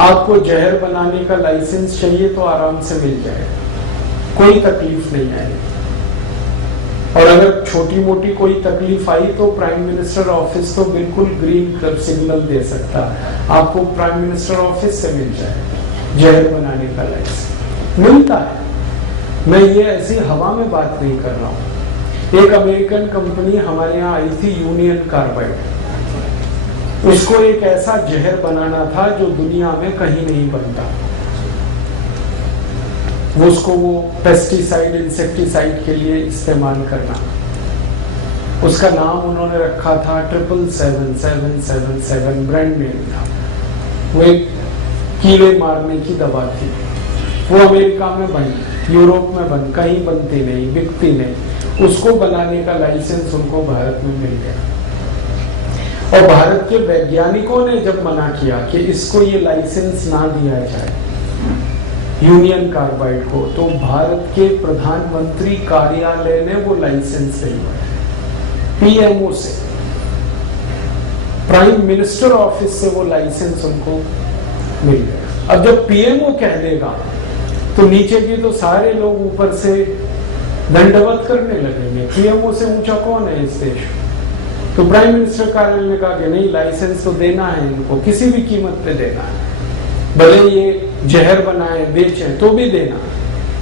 आपको जहर बनाने का लाइसेंस चाहिए तो आराम से मिल जाएगा, कोई तकलीफ नहीं आएगी। और अगर छोटी मोटी कोई तकलीफ आई तो प्राइम मिनिस्टर ऑफिस तो बिल्कुल ग्रीन सिग्नल दे सकता है, आपको प्राइम मिनिस्टर ऑफिस से मिल जाएगा जहर बनाने का लाइसेंस, मिलता है। मैं ये ऐसी हवा में बात नहीं कर रहा हूँ। एक अमेरिकन कंपनी हमारे यहाँ आई थी, यूनियन कार्बाइड, उसको एक ऐसा जहर बनाना था जो दुनिया में कहीं नहीं बनता। उसको वो पेस्टिसाइड इंसेक्टिसाइड के लिए इस्तेमाल करना, उसका नाम उन्होंने रखा था 77777, ब्रांड नेम था। वो एक कीड़े मारने की दवा थी, वो अमेरिका में बनी, यूरोप में बन, कहीं बनती नहीं, बिकती नहीं। उसको बनाने का लाइसेंस उनको भारत में मिल गया। और भारत के वैज्ञानिकों ने जब मना किया कि इसको ये लाइसेंस ना दिया जाए यूनियन कार्बाइड को, तो भारत के प्रधानमंत्री कार्यालय ने वो लाइसेंस दिलवाया पीएमओ से, प्राइम मिनिस्टर ऑफिस से वो लाइसेंस उनको मिल गया। अब जब पीएमओ कह देगा तो नीचे के तो सारे लोग ऊपर से दंडवत करने लगेंगे, पीएमओ से ऊंचा कौन है इस देश। तो प्राइम मिनिस्टर कार्यालय ने कहा कि नहीं, लाइसेंस तो देना है इनको, किसी भी कीमत पे देना है, भले ये जहर बनाए बेचें तो भी देना।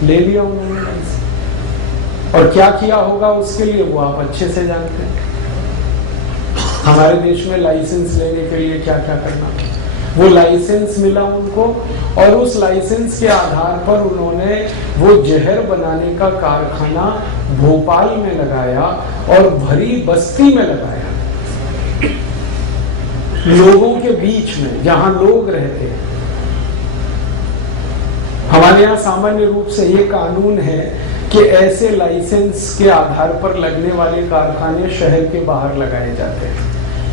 ले लिया उन्होंने लाइसेंस। और क्या किया होगा उसके लिए वो आप अच्छे से जानते हैं। हमारे देश में लाइसेंस लेने के लिए क्या क्या करना, वो लाइसेंस मिला उनको, और उस लाइसेंस के आधार पर उन्होंने वो जहर बनाने का कारखाना भोपाल में लगाया और भरी बस्ती में लगाया, लोगों के बीच में जहां लोग रहते हैं। हमारे यहाँ सामान्य रूप से ये कानून है कि ऐसे लाइसेंस के आधार पर लगने वाले कारखाने शहर के बाहर लगाए जाते हैं,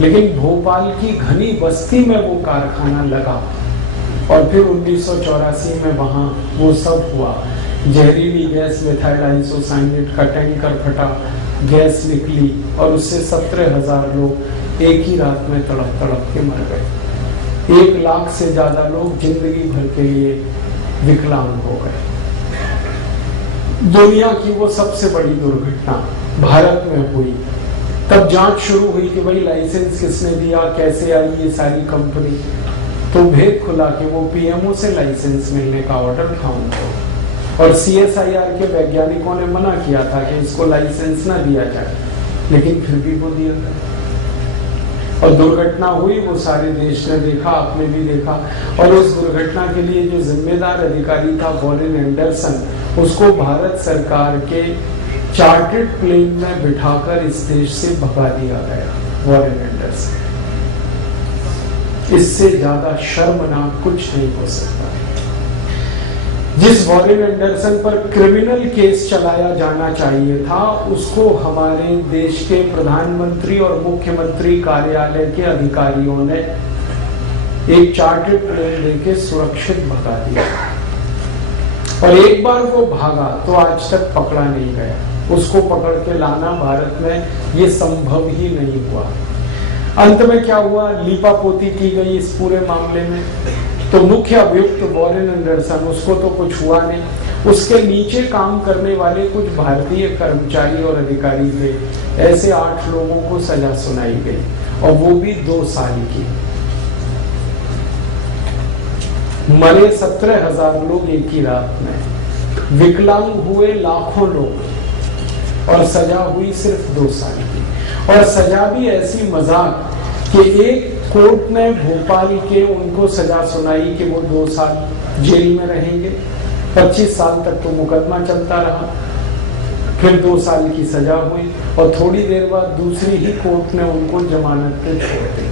लेकिन भोपाल की घनी बस्ती में वो कारखाना लगा और फिर 1984 में वहां वो सब हुआ। जहरीली गैस मेथाइल आइसोसाइनेट का टैंकर फटा, गैस निकली और उससे 17,000 लोग एक ही रात में तड़प तड़प के मर गए। 1 लाख से ज्यादा लोग जिंदगी भर के लिए विकलांग हो गए। दुनिया की वो सबसे बड़ी दुर्घटना भारत में हुई। तब जांच शुरू हुई कि भाई लाइसेंस किसने दिया, कैसे आई ये सारी कंपनी। तो भेद खुला कि वो पीएमओ से लाइसेंस मिलने का ऑर्डर था उनको, और सीएसआईआर के वैज्ञानिकों ने मना किया था कि इसको लाइसेंस ना दिया जाए, लेकिन फिर भी वो दिया था। और दुर्घटना हुई, वो सारे देश ने देखा, आपने भी देखा। और उस दुर्घटना के लिए जो जिम्मेदार अधिकारी था वॉरेन एंडरसन, उसको भारत सरकार के चार्टर्ड प्लेन में बिठाकर इस देश से भगा दिया गया। वॉरेन एंडरसन, इससे ज्यादा शर्मनाक कुछ नहीं हो सकता। जिस वॉरेन एंडरसन पर क्रिमिनल केस चलाया जाना चाहिए था, उसको हमारे देश के प्रधानमंत्री और मुख्यमंत्री कार्यालय के अधिकारियों ने एक चार्टर्ड प्लेन देके सुरक्षित भगा दिया। और एक बार वो भागा तो आज तक पकड़ा नहीं गया। उसको पकड़ के लाना भारत में ये संभव ही नहीं हुआ। अंत में क्या हुआ, लीपापोती की गई इस पूरे मामले में। तो मुख्य अभियुक्त वॉरेन एंडरसन, उसको तो कुछ हुआ नहीं, उसके नीचे काम करने वाले कुछ भारतीय कर्मचारी और अधिकारी थे, ऐसे 8 लोगों को सजा सुनाई गई, और वो भी 2 साल की। मरे 17,000 लोग एक ही रात में, विकलांग हुए लाखों लोग, और सजा हुई सिर्फ 2 साल की। और सजा भी ऐसी मजाक कि एक कोर्ट ने भोपाल के उनको सजा सुनाई कि वो 2 साल जेल में रहेंगे, 25 साल तक तो मुकदमा चलता रहा, फिर 2 साल की सजा हुई, और थोड़ी देर बाद दूसरी ही कोर्ट ने उनको जमानत पे छोड़ दिया।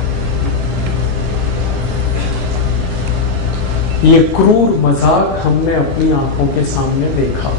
ये क्रूर मजाक हमने अपनी आंखों के सामने देखा।